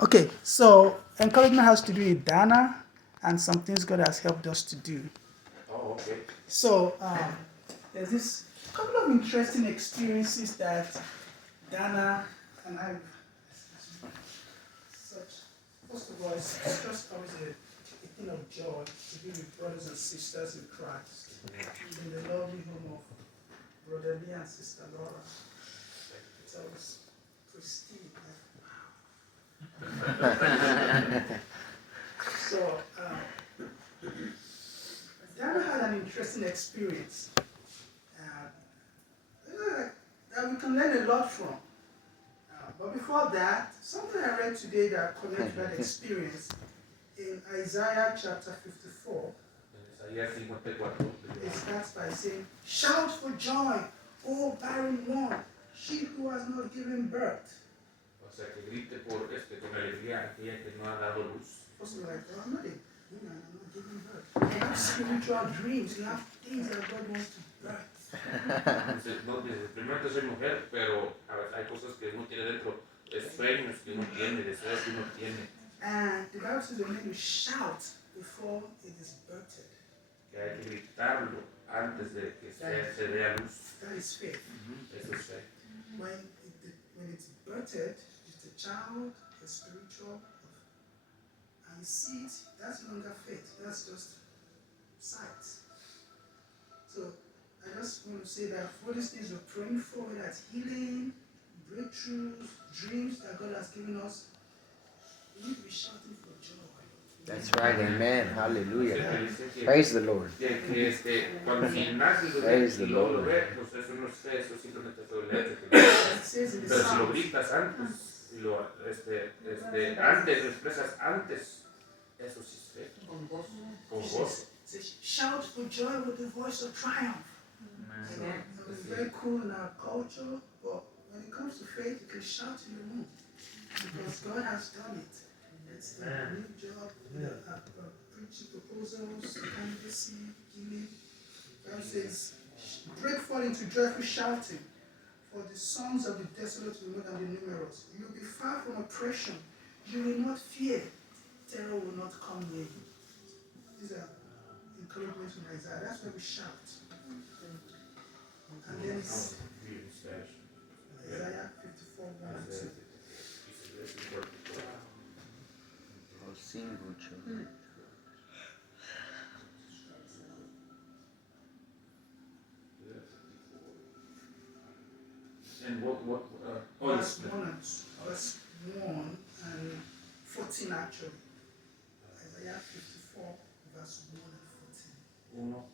Okay, so encouragement has to do with Dana and some things God has helped us to do. Oh, okay. So there's this couple of interesting experiences that Dana and I such. First of all, it's just always a thing of joy to be with brothers and sisters in Christ in the lovely home of Brother Lee and Sister Laura. It's always pristine. So, Dana had an interesting experience that we can learn a lot from. But before that, something I read today that connects that experience in Isaiah chapter 54. It starts by saying, "Shout for joy, O barren one, she who has not given birth." O sea, que grite por con alegría aquella que no ha dado luz. First of all, like, I'm not giving birth. You have spiritual dreams, you have things that God wants to birth. No, primero soy mujer, pero a ver, hay cosas que uno tiene dentro, sueños que uno tiene, deseos que uno tiene. And the Bible says that when you shout before it is birthed. Que hay que gritarlo antes de que se dé a luz. That is faith. Eso es fe. When it's birthed, it's a child, a spiritual, and you see it, that's no longer faith, that's just sight. So I just want to say that for these things we're praying for, whether it's healing, breakthroughs, dreams that God has given us, we need to be shouting for joy. That's right, amen, hallelujah. Praise the Lord. Cuando si nace Praise the y luego lo Lord. ve, pues eso no es fe, eso simplemente fue el hecho que pero si lo gritas antes, si lo, antes, lo expresas antes, eso sí es fe. Con gozo. Shout for joy with the voice of triumph. It's very cool in our culture, but when it comes to faith, you can shout in the room because God has done it. It's a new job, preaching proposals, candidacy, healing. God says, break forth into joyful shouting, for the sons of the desolate will not be numerous. You will be far from oppression. You will not fear. Terror will not come near you. These are encouragements from Isaiah. That's why we shout. And then it's Isaiah 54, 1 and 2. Sing mucho. And what verse 1 and 14 actually. Isaiah 54, verse 1 and 1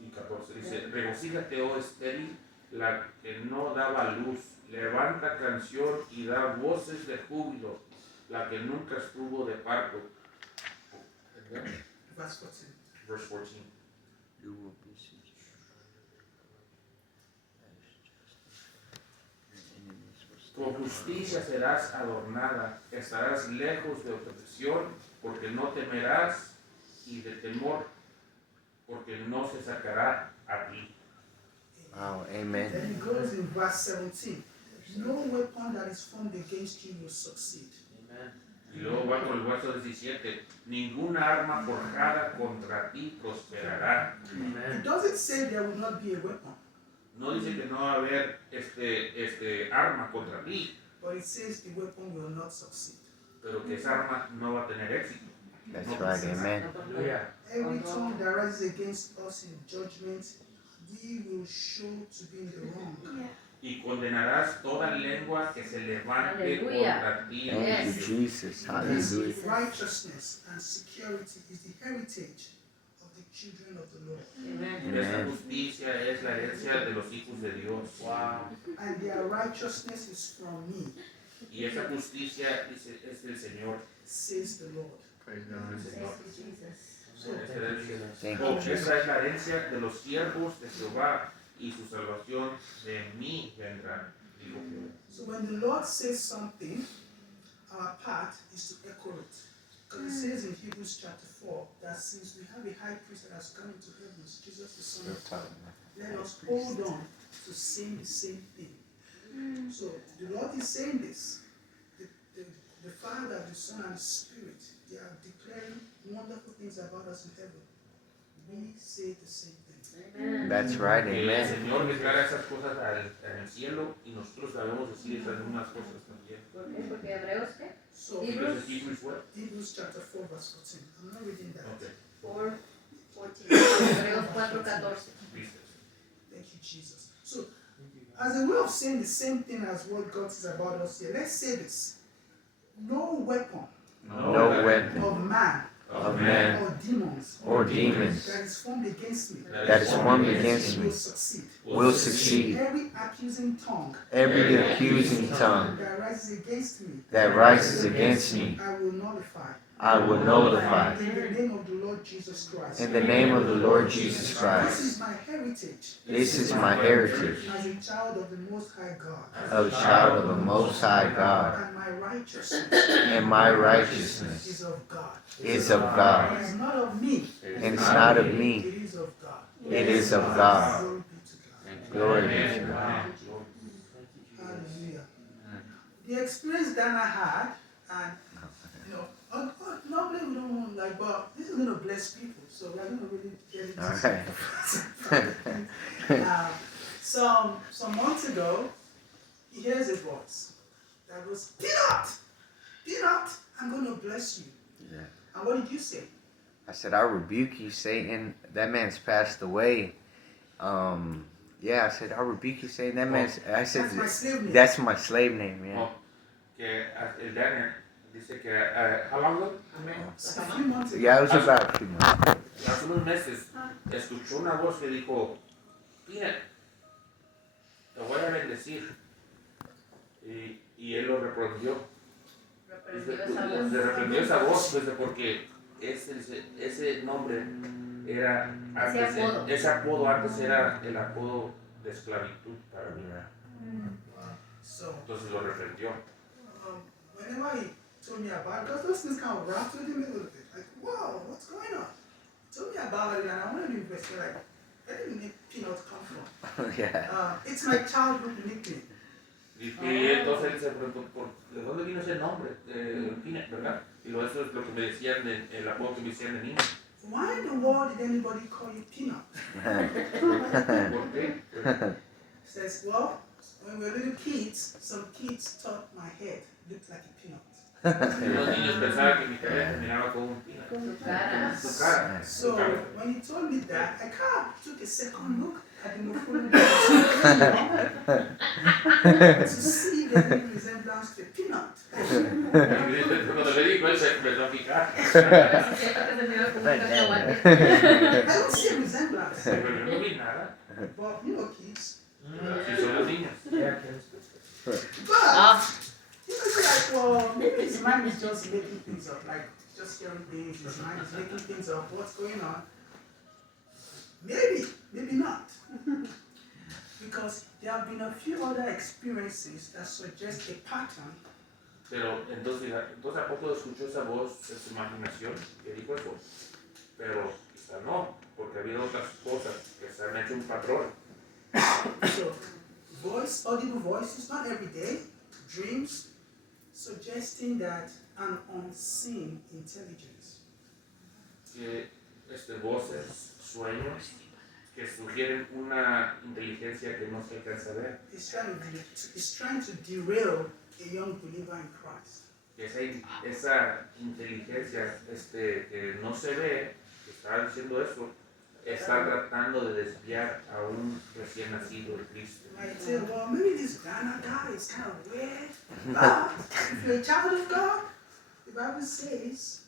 y 14 dice, regocíjate, oh estéril, la que no daba luz, levanta canción y da voces de júbilo, la que nunca estuvo de parto. Verse 14. Verse 14. You will be Con justicia serás adornada, estarás lejos de opresión, porque no temerás, y de temor, porque no se sacará a ti. Wow, amen. Then it goes in verse 17. No weapon that is formed against you will succeed. Amen. Y luego va con el verso 17. Ninguna arma forjada contra ti prosperará. Amen. It doesn't say there will not be a weapon. No dice que no va a haber arma contra ti. But it says the weapon will not succeed. Pero que esa arma no va a tener éxito. That's right, amen. Every tongue that rises against us in judgment, we will show to be in the wrong. Y condenarás toda lengua que se levante contra ti. Thank you, Jesus. Hallelujah. Righteousness and security is the heritage of the children of the Lord. Amen. Esa justicia es la herencia de los hijos de Dios. Wow. And their righteousness is from me. Y esa justicia es del Señor. Says the Lord. Praise God. Esa es la herencia de los siervos de Jehová y su salvación de mí vendrá. So when the Lord says something, our part is to echo it. Because it says in Hebrews chapter 4 that since we have a high priest that has come into heaven, Jesus the Son of God, let us hold on to saying the same thing. So the Lord is saying this. The Father, the Son, and the Spirit, they are declaring wonderful things about us in heaven. We say the same thing. Amen. That's right, Que el amen. Señor declara esas cosas en el cielo y nosotros sabemos decir esas mismas cosas también. ¿Por qué? Porque Hebreos, ¿qué? So, Because Hebrews what? Hebrews chapter 4, verse 14. I'm not reading that. Okay. 4:14. Hebreos 4:14. Please. Thank you, Jesus. So, as a way of saying the same thing as what God says about us here, let's say this. No weapon No weapon of man of man or demons or demons that is formed against me that is formed against me will succeed. will succeed. Every accusing tongue Every accusing tongue that rises against me, that rises against me, I will nullify. I will nullify. In the name of the Lord Jesus Christ. In the name of the Lord Jesus This Christ. is my heritage This is my heritage as a child of the Most High God, of a child of the Most High God, and my righteousness and my righteousness is of God. is of God. It is not of me, And it's not of it me, is of God. it is of God. Glory be to God. Glory be to God. Hallelujah. The experience Dana had, and normally we don't want but this is going to bless people, so we're going to really get into Alright. some months ago, he hears a voice that goes, Peanut, I'm going to bless you. Yeah. And what did you say? I said, I rebuke you, Satan. That man's passed away. Yeah, I said, I rebuke you, Satan. That man's. I said, That's my slave name. that's my slave name, yeah. Oh, que el Daniel dice que how long ago? A few months ago. Yeah, it was about a few months. Hace unos meses escuchó una voz que dijo, mira, te voy a bendecir. Y él lo reprendió. Se reprendió esa voz, pues, porque ese nombre era antes, ese apodo antes era el apodo de esclavitud para mí. So, Entonces lo reprendió. whenever he told me about it, because those things kind of rattled him a little bit. Like, wow, what's going on? He told me about it, and I wanted to investigate, like, where did the name Peanut come from? Yeah. It's my childhood nickname. Y entonces él se preguntó, ¿de dónde vino ese nombre? Peanut, ¿verdad? Y eso es lo que me decían, el apodo que me decían de niño. Why in the world did anybody call you Peanut? ¿Por qué? He says, well, when we were little kids, some kids thought my head looked like a peanut. Los niños pensaban que mi cabeza terminaba con un peanut. Con tu cara. Su cara. So when he told me that, I kind of took a second look at the Mufulu to see if there's any resemblance to a peanut. Cuando le dijo, él se empezó a picar. I don't see a resemblance, Pero yo no vi nada. but you know, kids. Si son los niños. But you know, you're like, well, maybe his mind is just making things up, like just hearing things. His mind is making things up. What's going on? Maybe, maybe not. Because there have been a few other experiences that suggest a pattern. Pero entonces a poco escuchó esa voz en su imaginación que dijo eso. Pero quizá no, porque había otras cosas que se han hecho un patrón. So, audible voices, not every day, dreams, suggesting that an unseen intelligence. Que voces, sueños, que sugieren una inteligencia que no se alcanza a ver. Is trying to derail a young believer in Christ. Esa inteligencia que no se ve, que está diciendo eso, está tratando de desviar a un recién nacido en Cristo. Might say, well, maybe this Ghana guy is kind of weird. But if you're a child of God, the Bible says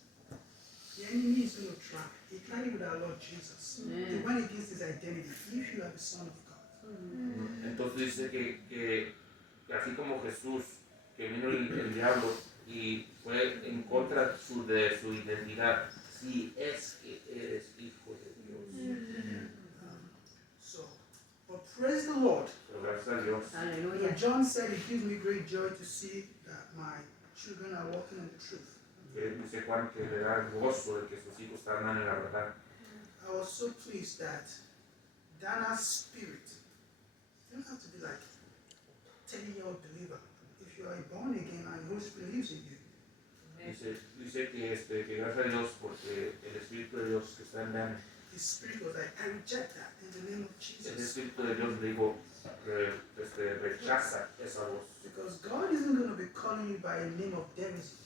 the enemy is going to try. He tried it with our Lord Jesus. He went against his identity. If you are the Son of God. Entonces dice que así como Jesús, que vino el diablo y fue en contra de su identidad, si es que eres hijo de Dios. But praise the Lord. Pero gracias a Dios. Aleluya. John said it gives me great joy to see that my children are walking in the truth. Que dice Juan que le da gozo de que sus hijos están en la verdad. I was so pleased that Dana's spirit, you don't have to be like 10-year-old believer. If you are born again and the Holy Spirit lives in you, Dice dice que gracias a Dios porque el Espíritu de Dios que está en Dani, His spirit was like, I reject that in the name of el Jesus. Espíritu de Dios le dijo, rechaza esa voz. Because God isn't going to be calling you by a name of Davidson.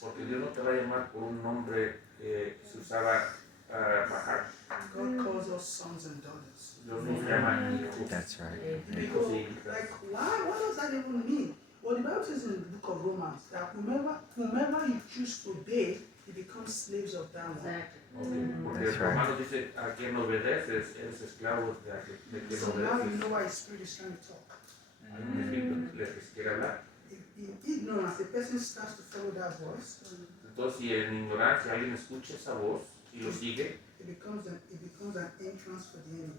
Porque Dios no te va a llamar por un nombre que se usaba para bajar. God calls us sons and daughters. Dios nos llama hijos. That's right. Because, like, why? What does that even mean? Well, the Bible says in the book of Romans that whomever you choose to obey, he becomes slaves of that one. Exacto. Okay. Porque That's el right. Romano dice, a quien obedeces, eres esclavo de quien So now you obedeces. know why his spirit is trying to talk. Hay un espíritu que se quiere hablar. If in ignorance, a person starts to follow that voice, Entonces, si en ignorancia alguien escucha esa voz y lo sigue, it becomes an entrance for the enemy.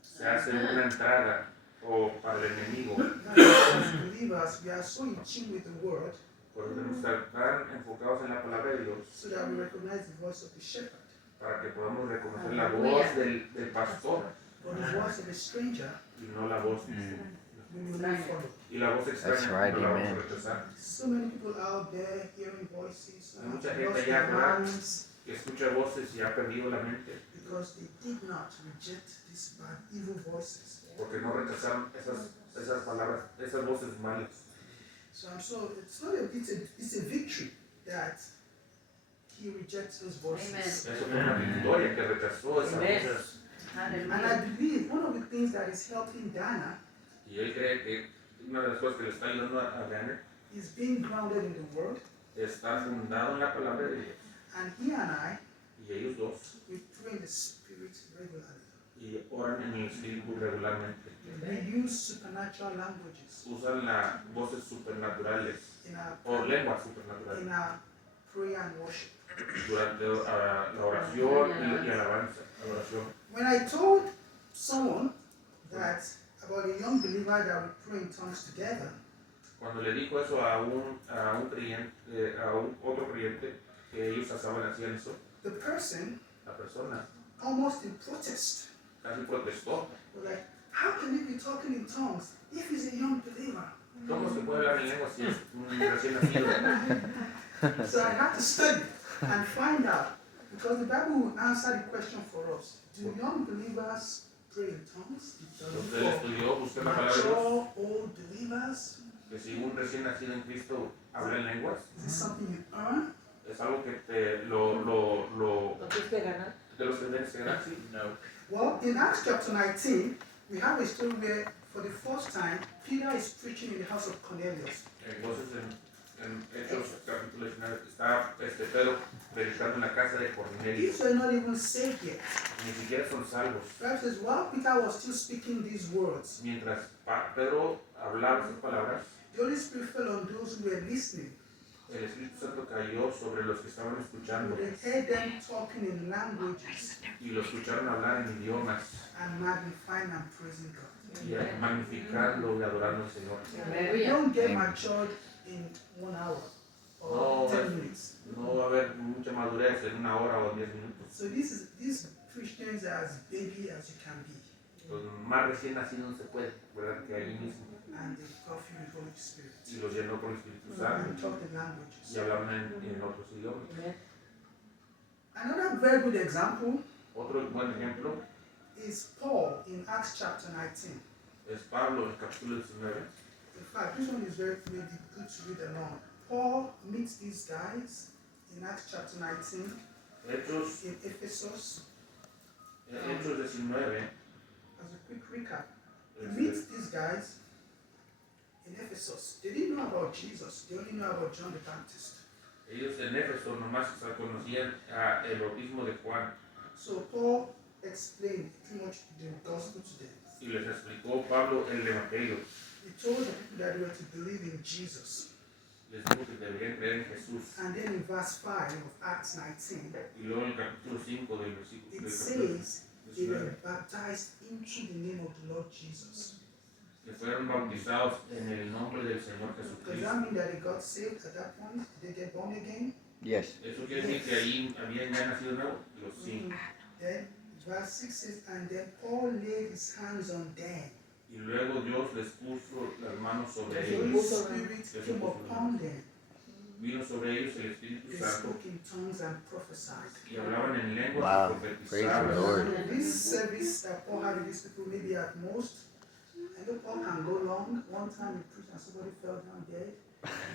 se hace una entrada o para el enemigo. Now, as believers, we are so in tune with the word Por eso tenemos que estar tan enfocados en la palabra de Dios so that we recognize the voice of the shepherd. para que podamos reconocer la voz del pastor Or the voice of a stranger, y no la voz we will not follow. y la voz extraña. That's right, no la vamos a amen. rechazar. So many people out there hearing voices, Hay mucha lost gente their allá afuera minds que escucha voces y ha perdido la mente because they did not reject these bad, evil voices. porque no rechazaron esas palabras, esas voces malas. So it's not it's a victory that he rejects those voices. Eso fue una victoria que rechazó esas Amen. voces. And I believe one of the things that is helping Dana Y él cree que una de las cosas que le está ayudando a Daniel is being grounded in the word. está fundado en la palabra de Dios. And he and I, Y ellos dos we pray in the spirit regularly. y oran en el espíritu regularmente. We use supernatural languages Usan las voces supernaturales in our o lenguas supernaturales in our prayer and worship. durante la oración y alabanza. La oración. When I told someone that about a young believer that we pray in tongues together, Cuando le dijo eso a un creyente, otro creyente, que ellos hacían eso, the person, la persona almost in protest, casi protestó. was like, how can he be talking in tongues if he's a young believer? ¿Cómo se puede hablar en lengua si es un recién nacido? So I had to study and find out, because the Bible will answer the question for us. Do young believers pray in tongues? Entonces él estudió, buscó la palabra de Dios, Mature old believers? que si un recién nacido en Cristo habla en lenguas, Is this something you earn? es algo que te tienes que ganar. de los que tienes que ganar, sí. No. Well, in Acts chapter 19, we have a story where, for the first time, Peter is preaching in the house of Cornelius. Entonces en Hechos capítulo 19 está Pedro predicando en la casa de Cornelio. These were not even saved yet. Ni siquiera son salvos. The Bible says, while Peter was still speaking these words, Mientras Pedro hablaba sus palabras, the Holy Spirit fell on those who were listening. el Espíritu Santo cayó sobre los que estaban escuchando They heard them talking in languages y lo escucharon hablar en idiomas and magnifying and praising God. y magnificando y adorando al Señor. You don't get matured in 1 hour or No, 10 minutes. No va a haber mucha madurez en 1 hora o 10 minutos. So these Christians are as baby as you can be, Los más recién nacidos se puede, ¿verdad? Que ahí mismo. and they got filled with Holy Spirit. Y los llenó con el Espíritu And Santo talk in languages. y hablaban en otros idiomas. Another very good example Otro buen ejemplo is Paul in Acts chapter 19. es Pablo en el capítulo 19. In fact, this one is very good to read along. Paul meets these guys in Acts chapter 19 Hechos in Ephesus. 19. As a quick recap, he meets these guys in Ephesus. They didn't know about Jesus, they only know about John the Baptist. Ellos en Éfeso nomás conocían el bautismo de Juan So Paul explained pretty much the gospel to them. y les explicó Pablo el Evangelio. He told the people that they were to believe in Jesus. Les dijo que deberían creer en Jesús. And then in verse 5 of Acts 19, Y luego en el capítulo 5 del versículo it del capítulo says they 19, were baptized into the name of the Lord Jesus. que fueron bautizados en el nombre del Señor Does Jesucristo. that mean that they got saved at that point? Did they get born again? Yes. Eso quiere decir que ahí habían ya nacido nuevo. Digo, sí. Then verse 6 says, and then Paul laid his hands on them. Y luego Dios les puso las manos sobre The ellos. Holy Spirit came upon them. Y vino sobre ellos el Espíritu They Santo spoke in tongues and prophesied. y hablaban en lenguas Wow. y Praise the profetizaban. Lord. This service that Paul had with these people, maybe at most, I know Paul can go long. One time he preached and somebody fell down dead.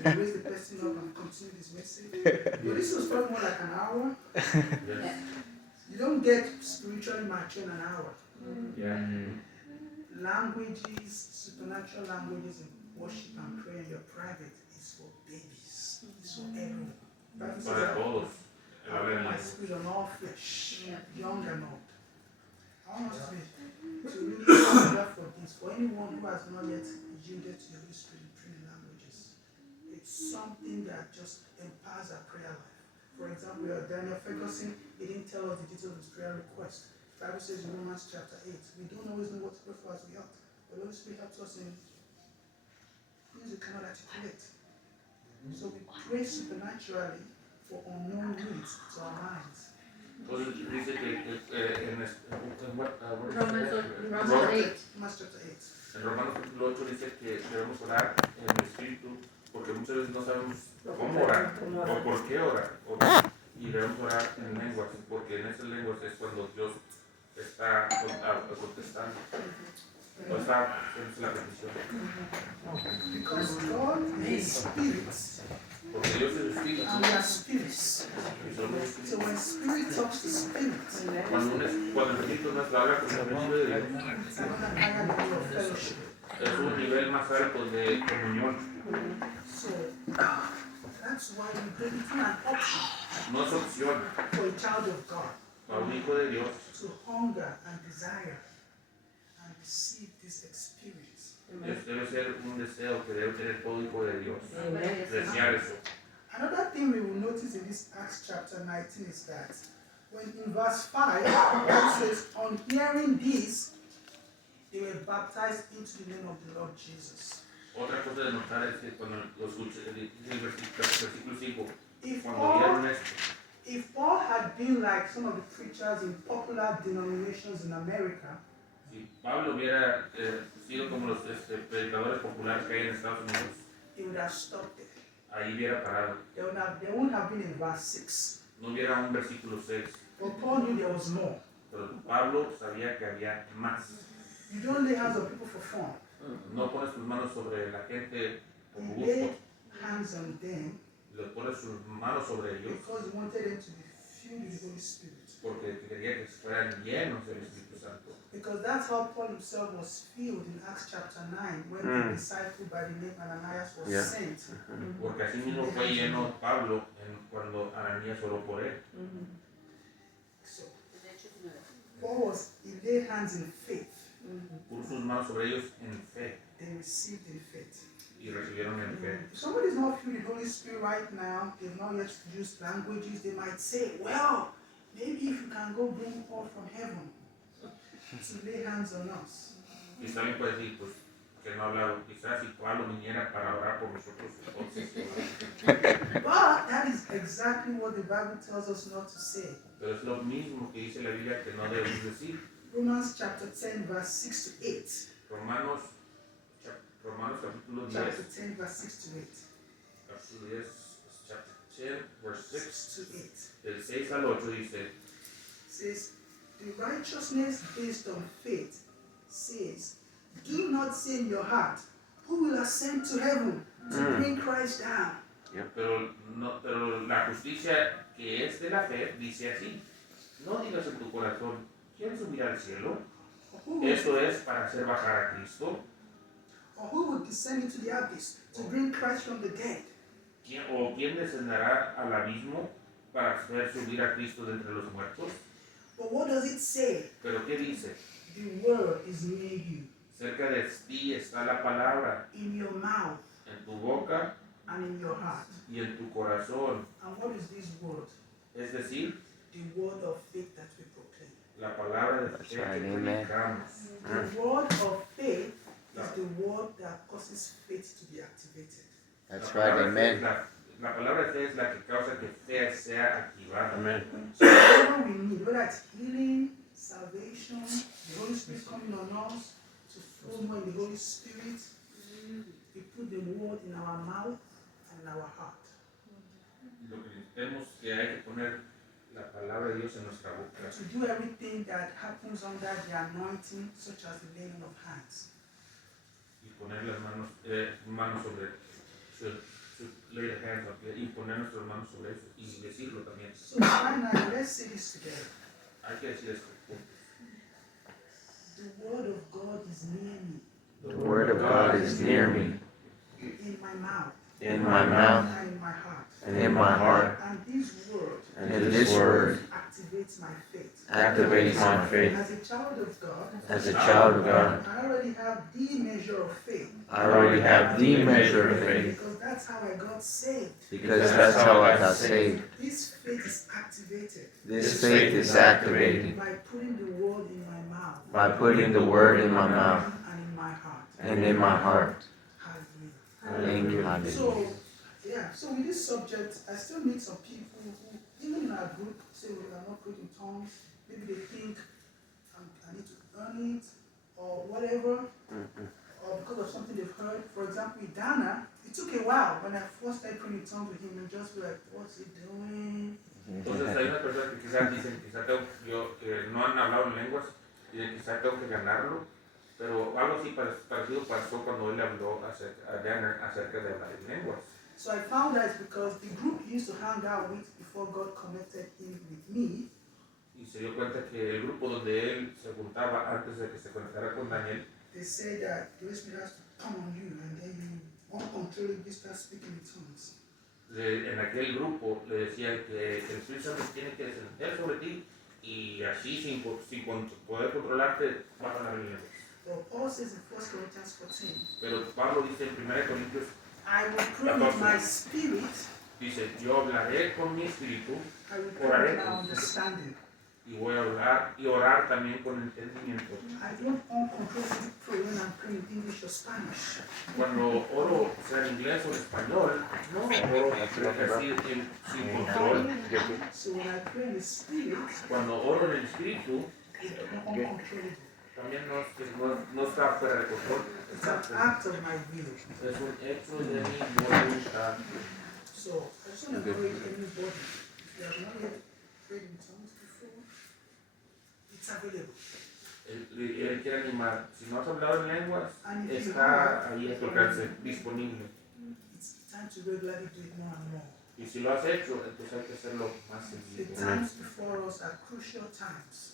He raised the person up and continued his message. But this was probably more like an hour. Yes. You don't get spiritually mature in an hour. Yeah. Languages, supernatural languages in worship and prayer in your private is for babies. It's for everyone. Bible says Para that todos. I Hablan will en my lenguas. spirit on all flesh, young and old. I want us to really consider for this. For anyone who has not yet yielded to the Holy Spirit in praying languages, it's something that just empowers our prayer life. For example, Daniel Ferguson, he didn't tell us the details of his prayer request. The Bible says in Romans chapter 8, we don't always know what to pray for as we ought. But the Holy Spirit helps us in things we cannot articulate. So we pray supernaturally for unknown needs to our minds. Entonces dice que Romans 8. Romans chapter 8. En Romanos capítulo 8 dice que debemos orar en el Espíritu porque muchas veces no sabemos cómo orar o por qué orar. Y debemos orar en lenguas porque en esas lenguas es cuando Dios está contestando o está haciendo la petición. Because God is spirit Porque Dios es Espíritu and we are spirits. y somos So Espíritu. when spirit talks to spirit, Cuando el Espíritu nos habla con el Espíritu de Dios, it's another higher level of fellowship. es un nivel más alto de comunión. So that's why we bring it an option No es opción for a child of God para un hijo de Dios to hunger and desire and receive this experience. debe ser un deseo que debe tener todo hijo de Dios. Amen. Desear eso. Another thing we will notice in this Acts chapter 19 is that when in verse 5, it says, on hearing this, they were baptized into the name of the Lord Jesus. Otra cosa de notar es que cuando lo escuché, dice el versículo 5, If cuando vieron Paul, esto, if Paul had been like some of the preachers in popular denominations in America, si Pablo hubiera sido como los predicadores populares que hay en Estados Unidos, he would have stopped there. ahí hubiera parado. They wouldn't have been in verse 6. No hubiera un versículo 6, But Paul knew there was more. pero Pablo sabía que había más. You don't lay hands on people for fun. No pones tus manos sobre la gente por He gusto, laid hands on them le pones sus manos sobre ellos because he wanted them to be filled with the Holy Spirit. porque quería que fueran llenos del Espíritu Santo. Because that's how Paul himself was filled in Acts chapter 9 when the disciple by the name Ananias was sent. Porque así mismo fue lleno Pablo cuando Ananías oró por él. So Paul he laid hands in faith. Puso sus manos sobre ellos en fe They received in faith. y recibieron en fe. If somebody's not filled with the Holy Spirit right now, they've not yet used languages, they might say, well, maybe if you can go bring Paul from heaven to lay hands on us. Y también puede decir, pues, que no ha hablado. Quizás si Pablo viniera para orar por nosotros, entonces. But that is exactly what the Bible tells us not to say. Pero es lo mismo que dice la Biblia que no debemos decir. Romans chapter 10, verse 6 to 8. Romanos capítulo 10, Chapter 10, verse 6 to 8. capítulo 10, chapter 10, verse 6. 6 to 8. Del 6 al 8 dice, Says, the righteousness based on faith says, do not say in your heart, who will ascend to heaven to bring Christ down? pero la justicia que es de la fe dice así, no digas en tu corazón, ¿quién subirá al cielo? Or who will, Esto es para hacer bajar a Cristo. or who will descend into the abyss to bring Christ from the dead? ¿Quién descenderá al abismo para hacer subir a Cristo de entre los muertos? But what does it say? Pero ¿qué dice? The word is near you, Cerca de ti está la palabra, in your mouth en tu boca and in your heart. y en tu corazón. And what is this word? Es decir, The word of faith that we proclaim. la palabra de That's fe right, que amen. predicamos. The word of faith is the word that causes faith to be activated. That's La right, palabra de fe es amen. la palabra de fe es la que causa que fe sea activada. So whatever we need, whether it's healing, salvation, the Holy Spirit coming on us, to flow more in the Holy Spirit, we put the word in our mouth and in our heart. lo que necesitemos que hay que poner la palabra de Dios en nuestra boca To do everything that happens under the anointing, such as the laying of hands. y poner las manos sobre lay the hands on, y poner nuestras manos sobre eso y decirlo también. So finally, let's say this together. Hay que decir esto. The word of God is near me, The word of God is near me, in my mouth, in my mouth, and in my heart. and in my heart. And this word And this word activates my faith. activates my faith. As a child of God, As a child of God, I already have the measure of faith. I already have the measure of faith, Because that's how I got saved. because that's how I got saved. This faith is activated This faith is activated by putting the word in my mouth by putting the word in my mouth and in my heart. and in my heart. Hallelujah. Thank you, hallelujah. So with this subject, I still meet some people who, even in our group, say we are not good in tongues. Maybe they think I need to earn it or whatever, or because of something they've heard. For example, with Dana, it took a while when I first started praying in tongues with him and just be like, what's he doing? Entonces hay una persona que quizás dicen, quizás yo no han hablado en lenguas y de quizás tengo que ganarlo, pero algo así parecido pasó cuando él habló a Danner acerca de hablar en lenguas. So I found out it's because the group he used to hang out with before God connected him with me, Y se dio cuenta que el grupo donde él se juntaba antes de que se conectara con Daniel, they say that the Holy Spirit has to come on you and then you uncontrollably start speaking in tongues. en aquel grupo le decían que el Espíritu Santo tiene que descender sobre ti y así sin poder controlarte vas a hablar en lenguas. But Paul says in 1 Corinthians 14, Pero Pablo dice en 1 Corintios, I will pray with my spirit, dice, yo hablaré con mi espíritu I will pray with my understanding. y voy a hablar y orar también con entendimiento. I don't uncontrollably pray when I'm praying in English or Spanish. Cuando oro, sea en inglés o en español, no oro así sin control. So when I pray in the spirit, Cuando oro en el espíritu, it's uncontrollable. también no está fuera de control. It's an act of my will. Es un hecho de mi voluntad. So I just want to pray anybody. If you have not yet prayed in tongues before, it's available. Él quiere animar. Si no has hablado en lenguas, está ahí a tu alcance, disponible. It's time to regularly do it more and more. Y si lo has hecho, entonces hay que hacerlo más The seguido. times before us are crucial times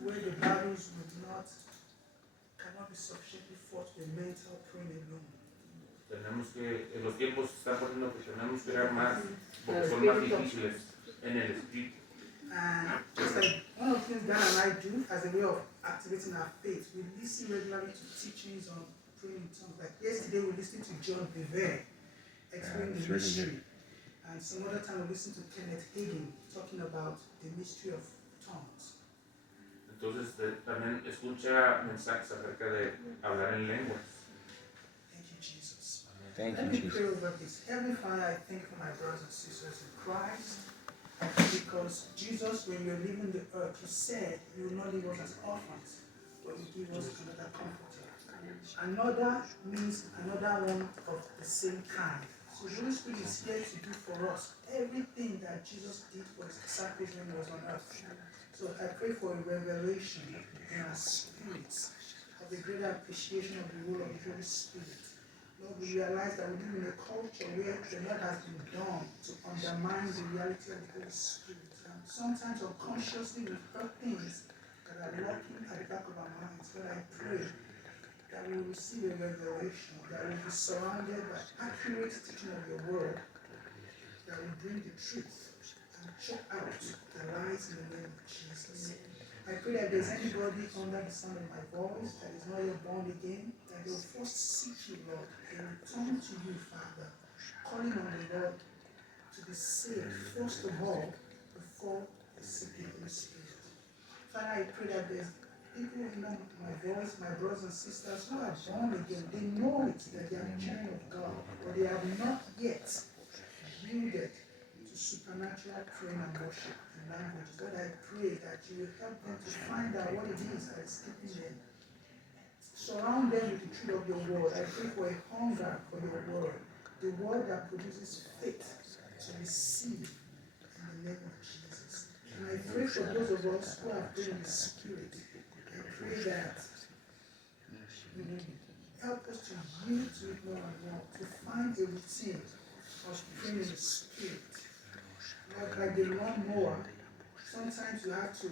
where the battles cannot be sufficiently fought with mental praying alone. Tenemos que, en los tiempos se están poniendo que tenemos que orar más, porque son más difíciles en el espíritu. And just like one of the things Dan and I do as a way of activating our faith, we listen regularly to teachings on praying in tongues. Like yesterday, we listened to John Bevere explaining the mystery. And some other time, we listened to Kenneth Hagin talking about the mystery of tongues. Entonces también escucha mensajes acerca de hablar en lenguas. Thank you, Jesus. Thank Let you, me Jesus. pray over this. Heavenly Father, I thank you for my brothers and sisters in Christ. Because Jesus, when you were leaving the earth, you said you will not leave us as orphans, but you give us another comforter. Another means another one of the same kind. So the Holy Spirit is here to do for us everything that Jesus did for his disciples when he was on earth. So I pray for a revelation in our spirits of a greater appreciation of the role of the Holy Spirit. Lord, we realize that we live in a culture where a lot has been done to undermine the reality of the Holy Spirit. And sometimes unconsciously we heard things that are lurking at the back of our minds. But I pray that we will receive a revelation, that we will be surrounded by accurate teaching of your word, that will bring the truth and choke out the lies in the name of Jesus. I pray that if there's anybody under the sound of my voice that is not yet born again, that they will first seek you, Lord. They will turn to you, Father, calling on the Lord to be saved, first of all, before they seek the Holy Spirit. Father, I pray that there's people who know my voice, my brothers and sisters who are born again. They know it, that they are children of God, but they have not yet yielded to supernatural praying and worship in language. God, I pray that you will help them to find out what it is that is keeping them. Surround them with the truth of your word. I pray for a hunger for your word, the word that produces faith, to receive in the name of Jesus. And I pray for those of us who have been in the Spirit. I pray that you will help us to yield to it more and more, to find a routine of praying in the Spirit. Like the lawnmower, sometimes you have to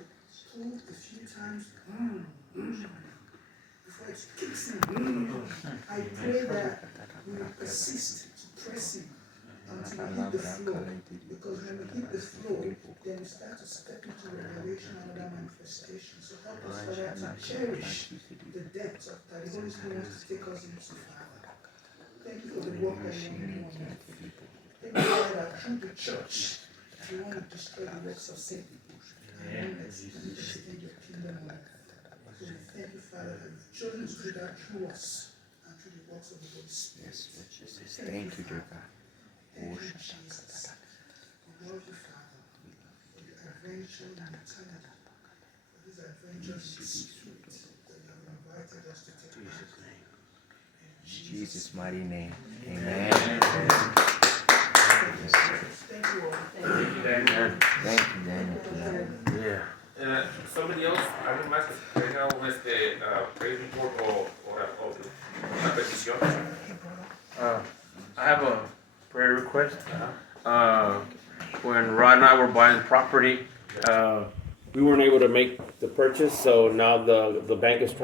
pull a few times before it kicks in. I pray that we will persist to press in until we hit the floor. Because when we hit the floor, then we start to step into revelation and other manifestations. So help us, Father, to cherish the depths of that the Holy Spirit wants to take us into, Father. Thank you for the work that you want to do on earth. Thank you, Father, that through the church, you want to destroy the works of Satan. And let's extend your kingdom on earth. So we thank you, Father, that you've chosen to do that through us and through the works of the Holy Spirit. Yes, Lord Jesus. Thank you, dear God. Thank you, Jesus. We love you, Father, for the adventure in eternity, for this adventure in the Spirit that you have invited us to take part in. In Jesus' mighty name. Amen. Thank you all. Thank you, Daniel. Thank you, Daniel. Yeah. Somebody else, ¿alguien más que tenga un praise report o una petición? I have a prayer request. When Rod and I were buying property, we weren't able to make the purchase, so now the bank is trying